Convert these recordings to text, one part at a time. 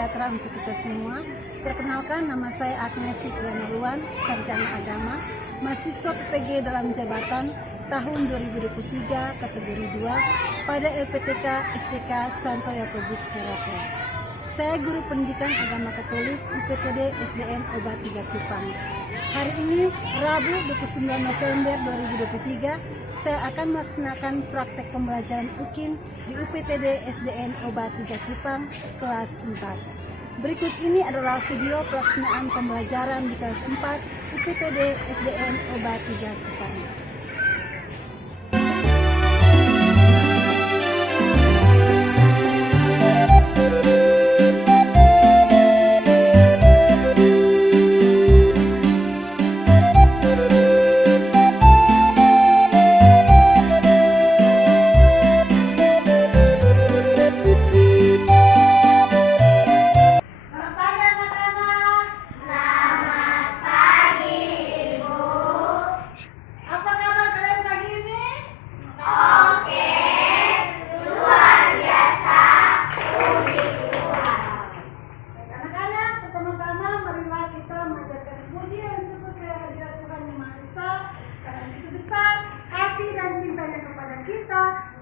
sejahtera untuk kita semua. Perkenalkan, nama saya Agnes Nurwan, Sarjana Agama, mahasiswa PPG dalam jabatan tahun 2023 kategori 2 pada LPTK STK Santo Yakobus Merapen. Saya guru pendidikan agama Katolik UPTD SDN Obat 3 Kupang. Hari ini, Rabu 29 November 2023, saya akan melaksanakan praktek pembelajaran UKIM di UPTD SDN Obat 3 Kupang kelas 4. Berikut ini adalah video pelaksanaan pembelajaran di kelas 4 UPTD SDN Obat 3 Kupang.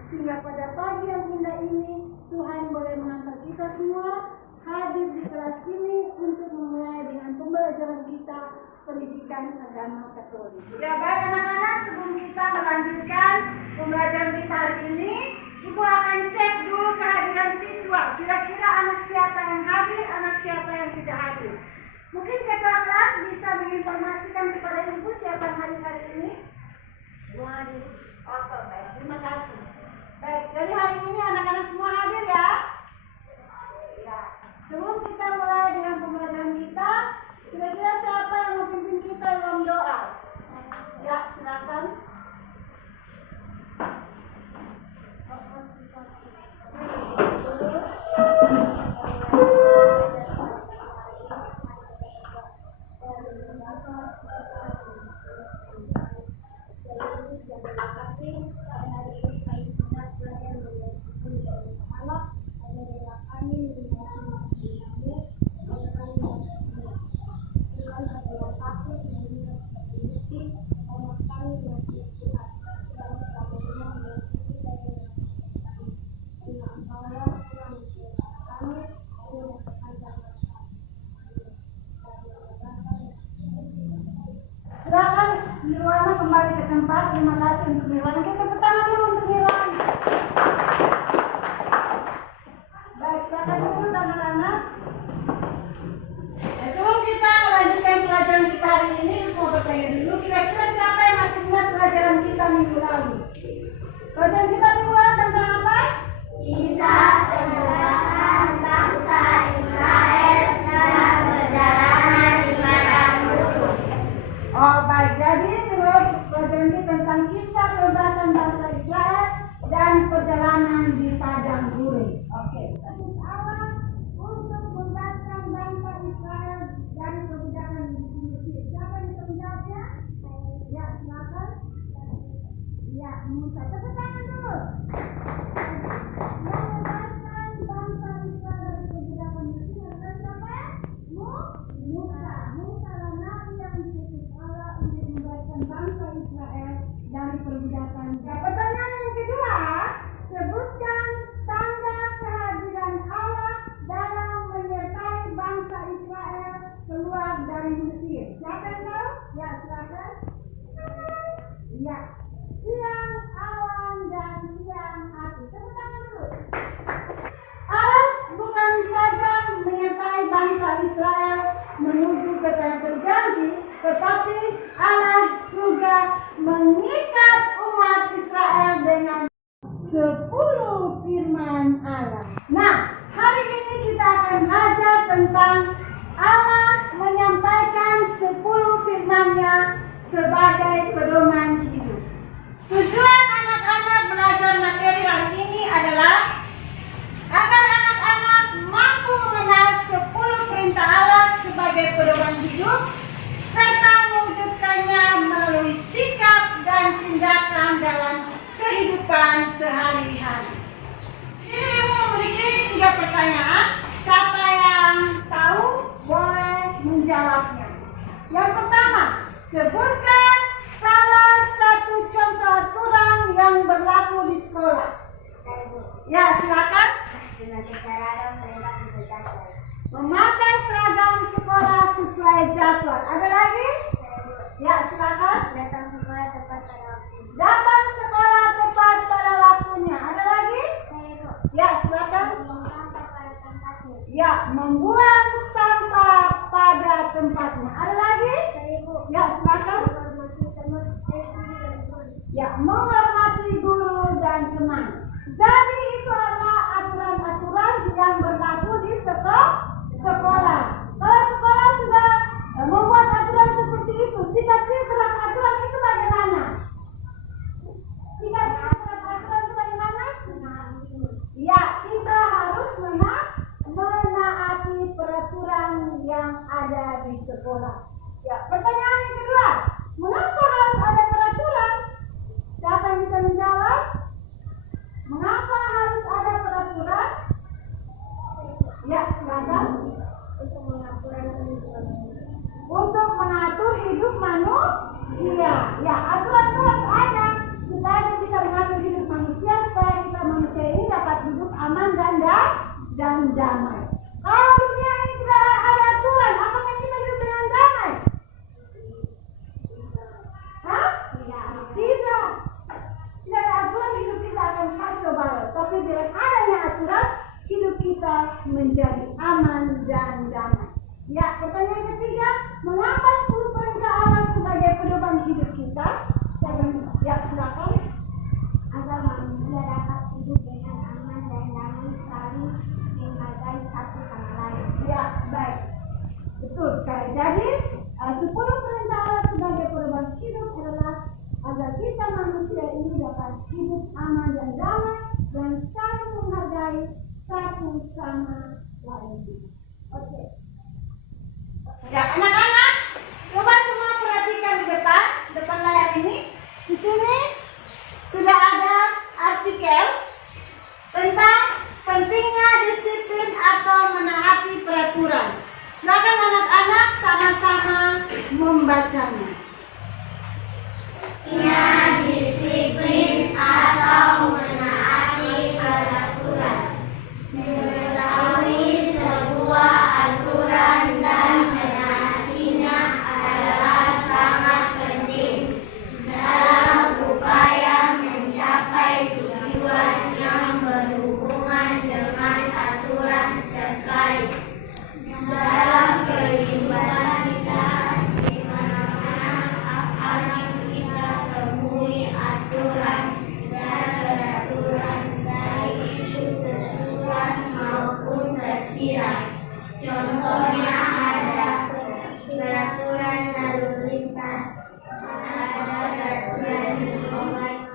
Sehingga pada pagi yang indah ini, Tuhan boleh mengantar kita semua hadir di kelas ini untuk memulai dengan pembelajaran kita pendidikan agama Katolik. Ya baik anak-anak, sebelum kita melanjutkan pembelajaran kita hari ini, Ibu akan cek dulu kehadiran siswa. Kira-kira anak siapa yang hadir, anak siapa yang tidak hadir. Mungkin ketua kelas bisa menginformasikan kepada Ibu siapa yang hadir hari ini? Hadir. Oke, baik. Terima kasih. Baik, jadi hari ini anak-anak semua hadir ya? Ya. Sebelum kita mulai dengan pembelajaran kita, kira-kira siapa yang memimpin kita dalam doa? Ya, silakan. Silakan Nirwana kembali ke tempat. Terima kasih untuk Nirwana. Kita tepuk tangan dulu untuk Nirwana. Baik, silakan dulu anak-anak. Sebelum kita melanjutkan pelajaran kita hari ini, mau bertanya dulu, kira-kira siapa yang masih ingat pelajaran kita minggu lalu? Pelajaran kita minggu lalu tentang apa? Kisah penjelasan bangsa Israel dalam perjalanan di padang gurun. Oh baik, jadi menurut pelajaran kita tentang kisah pembebasan bangsa Israel dan perjalanan di padang gurun. Oke. Allah untuk membebaskan bangsa Israel dari perbudakan di Mesir. Siapa yang bisa menjawabnya? Ya, silakan. Ya, Musa. Tepuk tangan dulu. Yang membebaskan bangsa Israel dari perbudakan Mesir adalah siapa? Musa. Musa adalah nabi yang diutus Allah untuk membebaskan bangsa Israel dari perbudakan. Nah, pertanyaan yang kedua, sebutkan tanda kehadiran Allah dalam menyertai bangsa Israel keluar dari Mesir. Siapa yang tahu? Ya, silakan. Ya, siang, awan, dan siang api. Tepuk tangan dulu. Allah bukan saja menyertai bangsa Israel menuju ke tanah terjanji, tetapi Allah juga mengikat umat Israel dengan 10 firman Allah. Nah, hari ini kita akan belajar tentang Allah menyampaikan 10 firman-Nya sebagai pedoman hidup. Tujuan anak-anak belajar materi hari ini adalah agar anak-anak mampu mengenal 10 perintah Allah sebagai pedoman hidup serta mewujudkannya melalui sikap dan tindakan dalam kehidupan sehari-hari. Sini Ibu memiliki 3 pertanyaan. Siapa yang Sebutkan salah satu contoh aturan yang berlaku di sekolah. Ya, silakan. Memakai seragam sekolah sesuai jadwal. Ada lagi? Ya, silakan. Datang sekolah tepat pada waktu. Datang sekolah tepat pada waktunya. Ada lagi? Ya, silakan. Membuang sampah pada tempatnya. Ya, membuang sampah pada tempatnya. Ada lagi? Ya, silakan. Ya, menghormati guru dan teman. Jadi itu adalah aturan-aturan yang berlaku di sekolah. Kalau sekolah sudah membuat aturan seperti itu, sikap kita terhadap aturan itu bagaimana? Sikap kita terhadap aturan itu bagaimana? Ya, kita harus menaati peraturan yang ada di sekolah. Ya, pertanyaan yang kedua, mengapa harus ada peraturan? Siapa yang bisa menjawab? Mengapa harus ada peraturan? Ya, silakan. Untuk mengatur hidup manusia. Ya, aturan itu harus ada supaya kita bisa mengatur hidup manusia, supaya kita manusia ini dapat hidup aman dan damai. Kalau dunia ini tidak ada aturan, apakah kita hidup dengan damai? Hah? Tidak. Tidak ada aturan, hidup kita akan kacau balau. Tapi dengan adanya aturan, hidup kita menjadi aman dan damai. Ya, pertanyaan ketiga, mengapa 10 perintah Allah sebagai pedoman hidup kita? Ya, silakan. Agar manusia dapat hidup dengan aman dan damai, saling menghargai satu sama lain. Ya, baik. Betul sekali. Jadi, 10 perintah Allah sebagai pedoman hidup adalah agar kita manusia ini dapat hidup aman dan damai dan saling menghargai satu sama lain. Oke. Ya, anak-anak, coba semua perhatikan di depan layar ini. Di sini sudah ada artikel tentang pentingnya disiplin atau menaati peraturan. Silakan anak-anak sama-sama membacanya. Disiplin atau menaati peraturan. Mengetahui sebuah aturan dan menaatinya adalah sangat penting dalam upaya mencapai tujuan yang berhubungan dengan aturan terkait. Dalam kehidupan kita, di mana-mana akan kita temui aturan dan peraturan, baik itu tersurat maupun tersirat. Contohnya ada peraturan lalu lintas, ada peraturan minum obat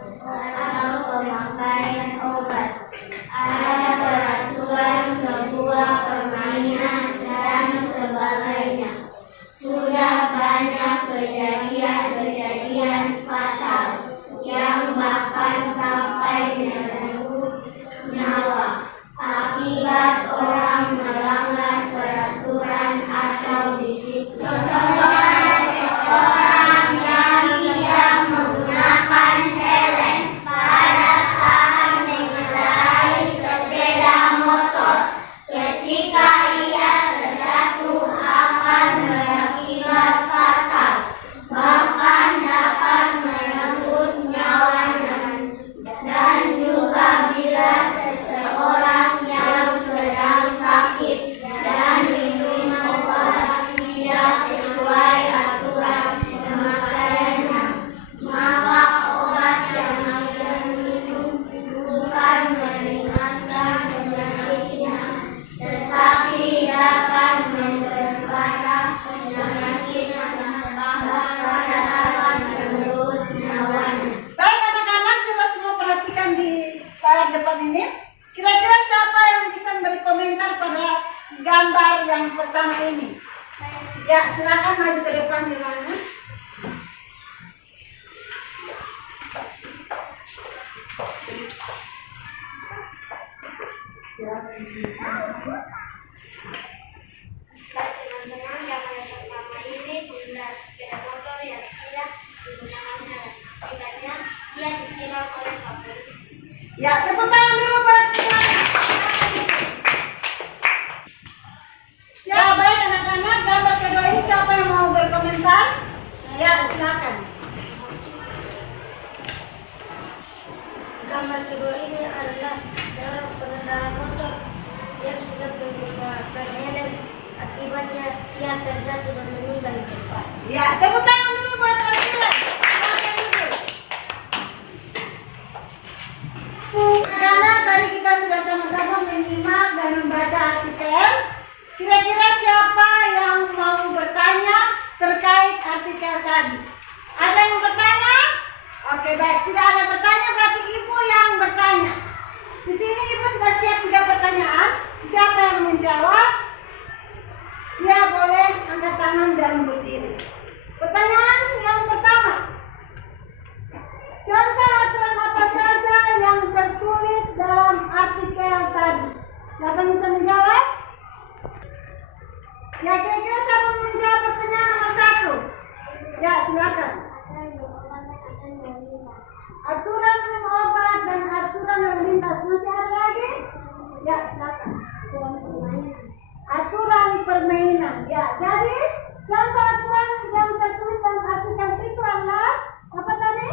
atau pemakaian obat, ada peraturan sebuah permainan dan sebagainya. Sudah banyak kejadian fatal yang bahkan sampai merenggut nyawa akibat orang melanggar peraturan atau disiplin. Contohnya seseorang yang tidak menggunakan helm pada saat mengendarai sepeda motor. Ketika ia terjatuh akan berakibat fatal, bahkan dapat merenggut nyawanya. Dan juga bila seseorang yang sedang sakit dan minum obat tidak sesuai aturan pemakaiannya, maka obat yang ia minum bukan meringankan penyakitnya, tetapi dapat memperparah penyakitnya, bahkan dapat merenggut nyawanya. Baik anak-anak, coba semua perhatikan di layar depan ini. Kira-kira siapa yang bisa memberi komentar pada gambar yang pertama ini? Ya, silakan maju ke depan di mana. Teman-teman, gambar yang pertama ini pengendara sepeda motor ya. Akibatnya ia ditilang oleh Pak Polisi. Ya, tepuk tangan dulu buat ya, baik anak-anak, gambar kedua ini siapa yang mau berkomentar? Ya, silakan. Gambar kedua ini adalah seorang pengendara motor yang sudah terluka parah dan akibatnya ia terjatuh dan meninggal di tempat. Ya, tepuk tangan dulu buat Arsila. Karena tadi kita sudah sama-sama menyimak dan membaca artikel, kira-kira siapa yang mau bertanya terkait artikel tadi? Ada yang bertanya? Oke, baik. Tidak ada bertanya, berarti ibu yang bertanya. Di sini ibu sudah siap 3 pertanyaan. Siapa yang menjawab? Ya, boleh angkat tangan dan berdiri. Pertanyaan yang pertama. Contoh aturan apa saja yang tertulis dalam artikel tadi? Siapa yang bisa menjawab? Ya, kira-kira siapa yang menjawab pertanyaan nomor 1? Ya, silakan. Aturan minum obat dan aturan lalu lintas. Masih ada lagi? Ya, silakan. Aturan permainan. Ya, jadi contoh aturan yang tertulis dalam artikel itu adalah apa tadi?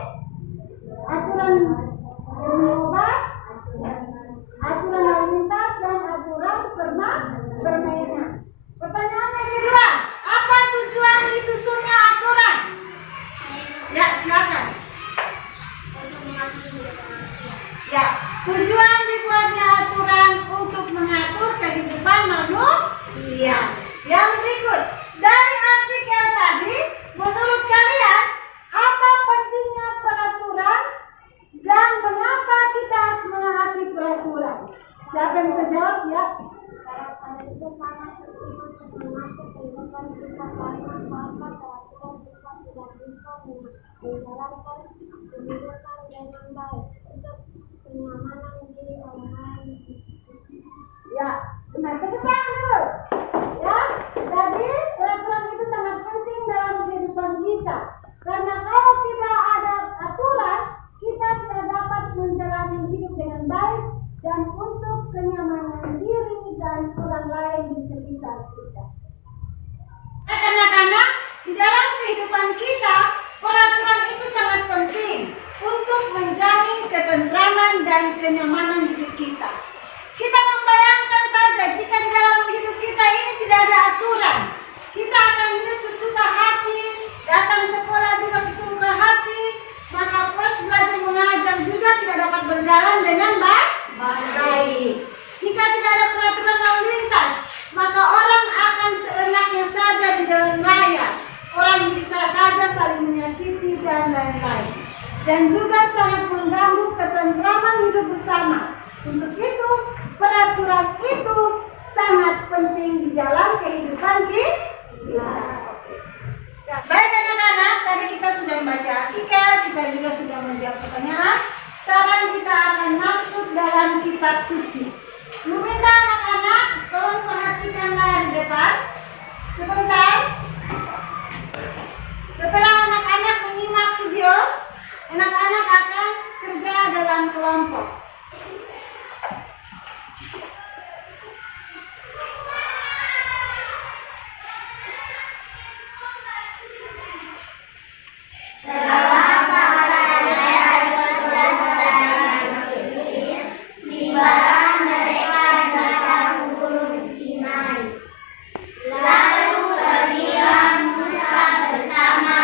Aturan minum obat, aturan lalu lintas, dan aturan permainan. Pertanyaan yang kedua, apa tujuan disusunnya aturan? Ya, silakan. Untuk mengatur kehidupan manusia. Ya, tujuan dibuatnya aturan untuk mengatur kehidupan manusia. Yang berikut, dari artikel tadi, menurut kalian, apa pentingnya peraturan dan mengapa kita harus menaati peraturan? Siapa yang bisa jawab ya? Peraturan itu sangat penting untuk mengatur kehidupan kita karena tanpa peraturan kita tidak bisa menjalankan kehidupan dengan baik untuk kenyamanan diri orang lain. Ya, benar. Tepuk tangan dulu. Ya, jadi peraturan itu sangat penting dalam kehidupan kita. Karena kalau tidak ada aturan, kita tidak dapat menjalani hidup dengan baik dan untuk kenyamanan diri dan orang lain di sekitar kita. Anak-anak, di dalam kehidupan kita, peraturan itu sangat penting untuk menjamin ketentraman dan kenyamanan hidup kita. Kita membayangkan saja jika di dalam hidup kita ini tidak ada aturan, kita akan hidup sesuka hati, datang sekolah juga sesuka hati, maka proses belajar mengajar juga tidak dapat berjalan dengan baik. Jika tidak ada peraturan lalu lintas, maka orang akan seenaknya saja di jalan raya. Orang bisa saja saling menyakiti dan lain-lain. Dan juga sangat mengganggu ketentraman hidup bersama. Untuk itu, peraturan itu sangat penting di dalam kehidupan kita. Baik anak-anak, tadi kita sudah membaca artikel, kita juga sudah menjawab pertanyaan. Sekarang kita akan masuk dalam kitab suci. Meminta anak-anak, tolong perhatikanlah di depan. Sebentar. Setelah anak-anak menyimak video, anak-anak akan kerja dalam kelompok. Lalu pergilah Musa bersama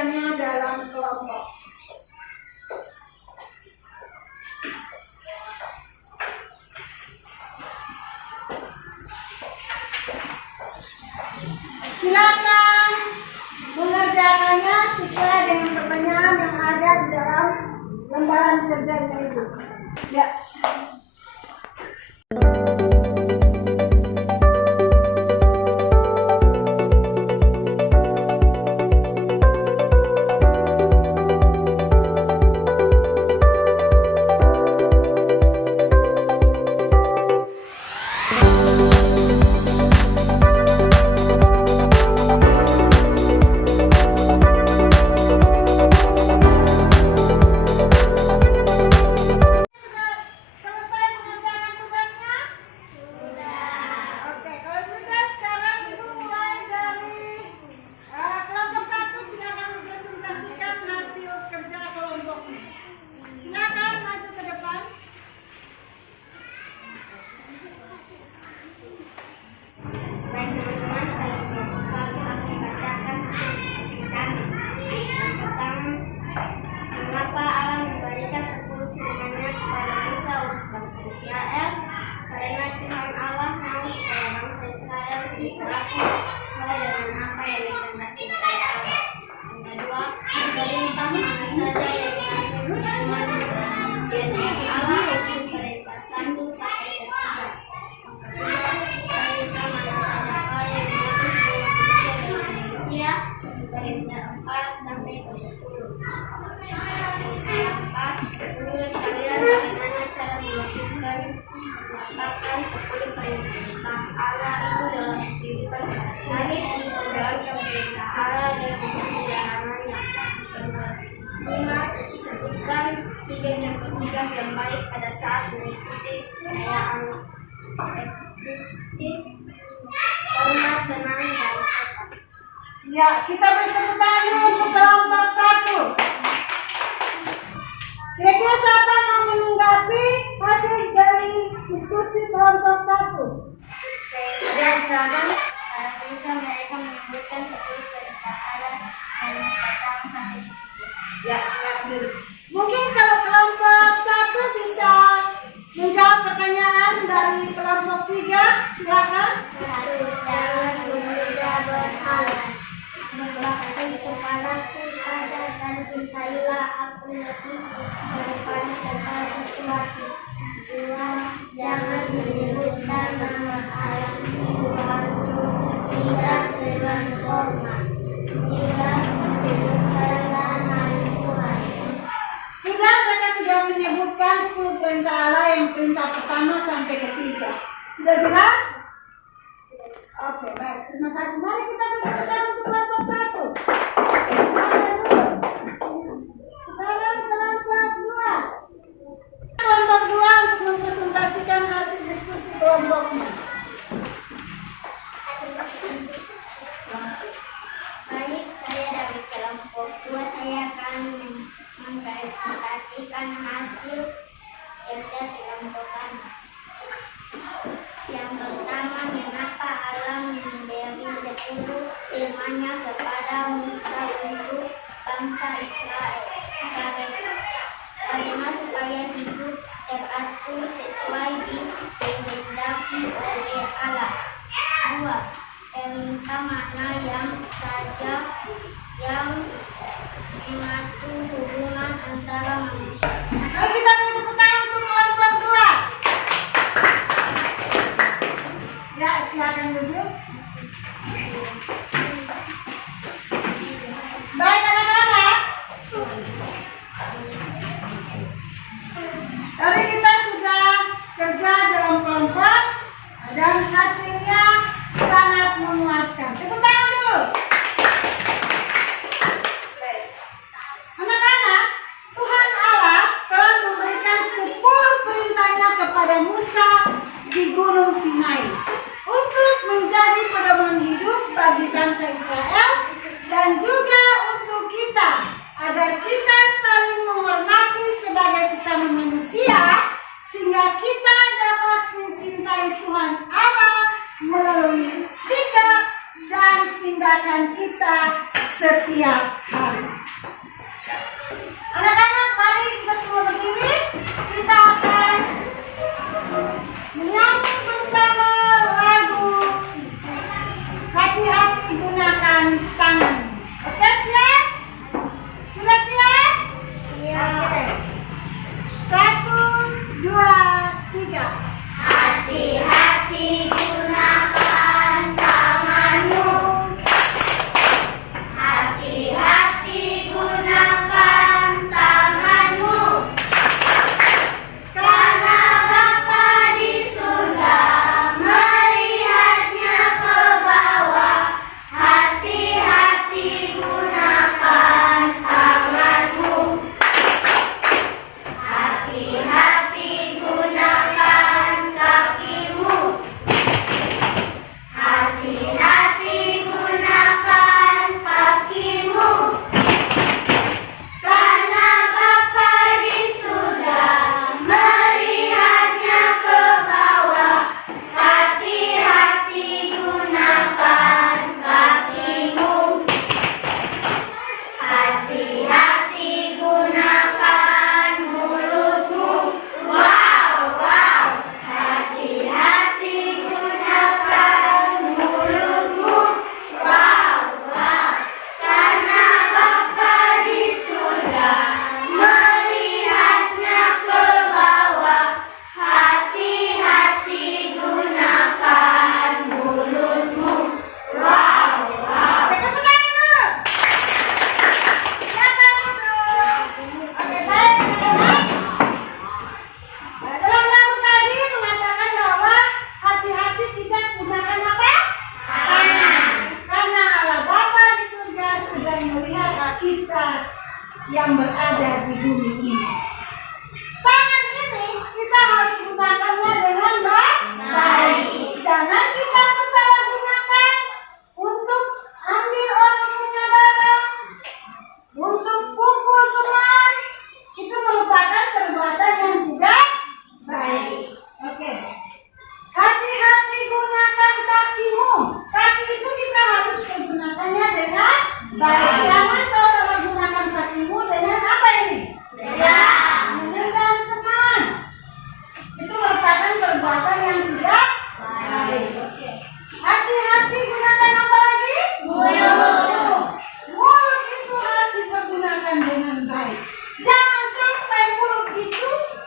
kerjanya dalam kelompok. Silakan mengerjakannya sesuai dengan pertanyaan yang ada di dalam lembaran kerjanya itu. Ya. Selesai mengerjakan tugasnya? Oke, kalau sudah sekarang Ibu mulai dari kelompok 1, silakan mempresentasikan hasil kerja kelompoknya. Silakan maju ke depan. Baik teman-teman, saya bisa membacakan hasil diskusi kami. Yang pertama, mengapa Allah memberikan 10 firman-Nya kepada Musa untuk bangsa Israel? Karena Tuhan Allah mau supaya bangsa Israel berlaku sesuai dengan apa yang dikehendaki oleh Allah. Yang kedua, perintah mana saja yang diatur Tuhan kepada manusia dan Allah itu perintah 1 sampai 3. Perintah mana saja hal yang diatur manusia dan manusia, perintah 4 sampai 10. Yang keempat, menurut kalian bagaimana cara menetapkan 10 perintah Allah itu dalam kehidupan sehari-hari, menjalankan perintah Allah dan mengikuti larangannya. Yang kelima, sebutkan 3 contoh sikap yang baik pada saat mengikuti perayaan Ekristik, hormat, tenang, dan sopan. Ya, kita beri tepuk tangan dulu untuk kelompok 1. Kira-kira siapa mau menanggapi hasil dari diskusi kelompok 1? Ya, silakan. Kalau bisa mereka menyebutkan 10 perintah Allah yang pertama sampai 10. Ya, silakan dulu. Mungkin kalau kelompok 1 bisa menjawab pertanyaan dari kelompok 3, silakan. Satu, jangan memuja berhala. Berbakti kepadaku saja dan cintailah aku lebih daripada segala sesuatu. 2, jangan menyebutkan nama Allah Tuhanmu. 3, dengan hormat. 3, sayanglah hari Tuhan. Sudah menyebutkan 10 perintah Allah yang perintah pertama sampai ketiga. Sudah jelas? Oke, baik. Terima kasih. Mari kita berbicara untuk kelompok 1. Sekarang kelompok 2. Kelompok 2 untuk mempresentasikan hasil diskusi kelompoknya. Baik, saya dari kelompok 2, saya akan mempresentasikan hasil kerja kelompok kami. Yang pertama, mengapa Allah memberi 10 firman-Nya kepada Musa untuk bangsa Israel? Karena supaya hidup teratur sesuai dikehendaki oleh Allah. 2, perintah mana yang saja yang mengatur hubungan antara manusia. Mari kita beri tepuk tangan untuk kelompok 2. Ya, silakan duduk. Baik anak-anak. Tadi kita sudah kerja dalam kelompok dan hasilnya sangat memuaskan. Tepuk tangan dulu. Baik. Anak-anak, Tuhan Allah telah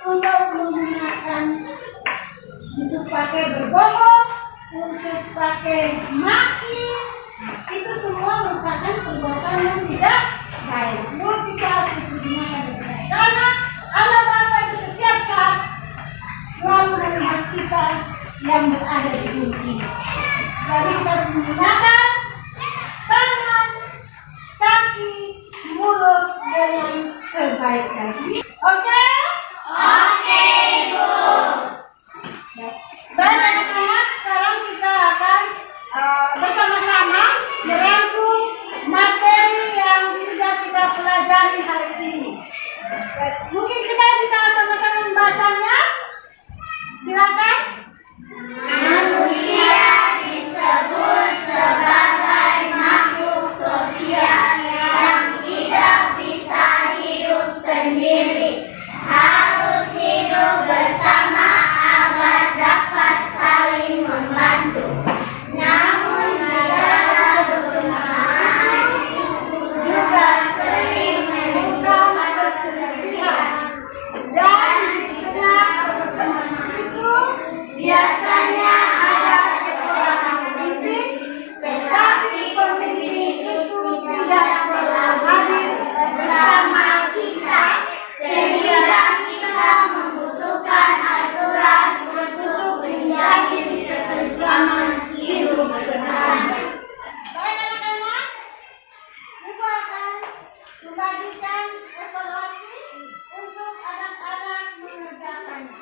untuk menggunakan, untuk pakai berbohong, untuk pakai maki, itu semua merupakan perbuatan yang tidak baik. Mulut kita harus digunakan dengan baik, karena Allah Bapa itu setiap saat selalu melihat kita yang berada di bumi ini. Jadi kita harus menggunakan tangan, kaki, mulut dengan sebaik-baiknya. Oke? Oke, Bu. Baik anak-anak, sekarang kita akan bersama-sama merangkum materi yang sudah kita pelajari hari ini. Mungkin kita bisa sama-sama membacanya. Silakan. Manusia disebut sebagai makhluk sosial yang tidak bisa hidup sendiri. Harus hidup bersama agar dapat saling membantu. Namun di dalam bersamaan itu juga sering menimbulkan perselisihan. Dan di tengah perselisihan itu biasanya ada seorang pemimpin, tetapi pemimpin itu tidak selalu hadir bersama kita, sehingga kita membutuhkan aturan untuk menjaga ketentraman hidup bersama. Baik anak-anak, Ibu akan membagikan evaluasi untuk anak-anak mengerjakannya.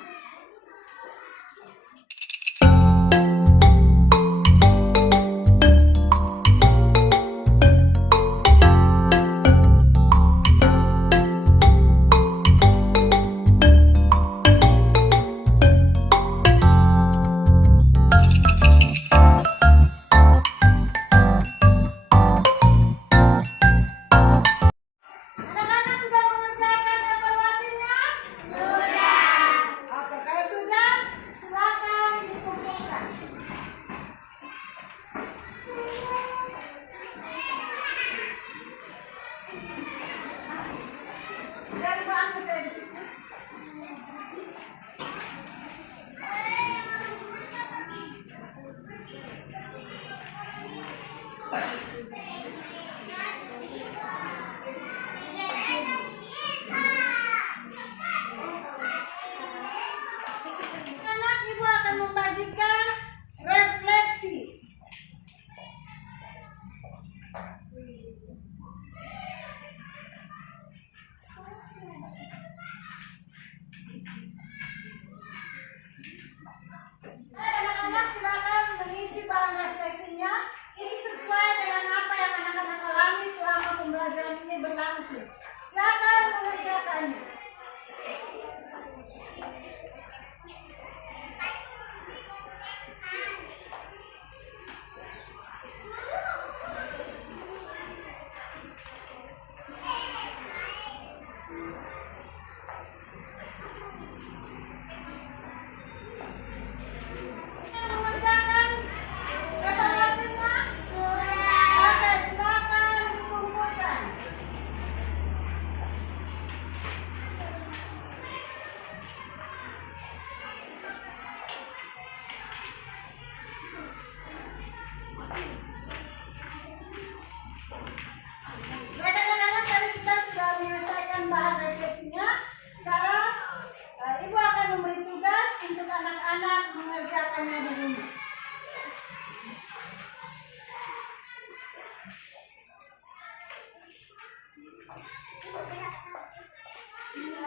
Anak-anak sudah mengerjakan evaluasinya? Sudah. Oke, kalau sudah, silakan dikumpulkan. Dan Ibu angkat saya di situ. Anak, Ibu akan membagikan refleksi. Anak-anak silakan mengisi bahan refleksinya. Isi sesuai dengan apa yang anak-anak alami selama pembelajaran ini berlangsung. Silakan mengerjakannya. Mengerjakan evaluasinya? Sudah. Oke, silakan dikumpulkan. Baik anak-anak, tadi kita sudah menyelesaikan bahan refleksinya. Sekarang Ibu akan memberi tugas untuk anak-anak mengerjakannya di rumah.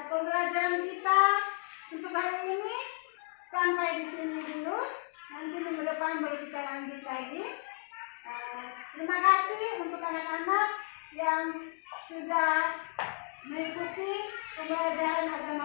Pembelajaran kita untuk hari ini sampai di sini dulu. Nanti minggu depan baru kita lanjut lagi. Terima kasih untuk anak-anak yang sudah mengikuti pembelajaran agama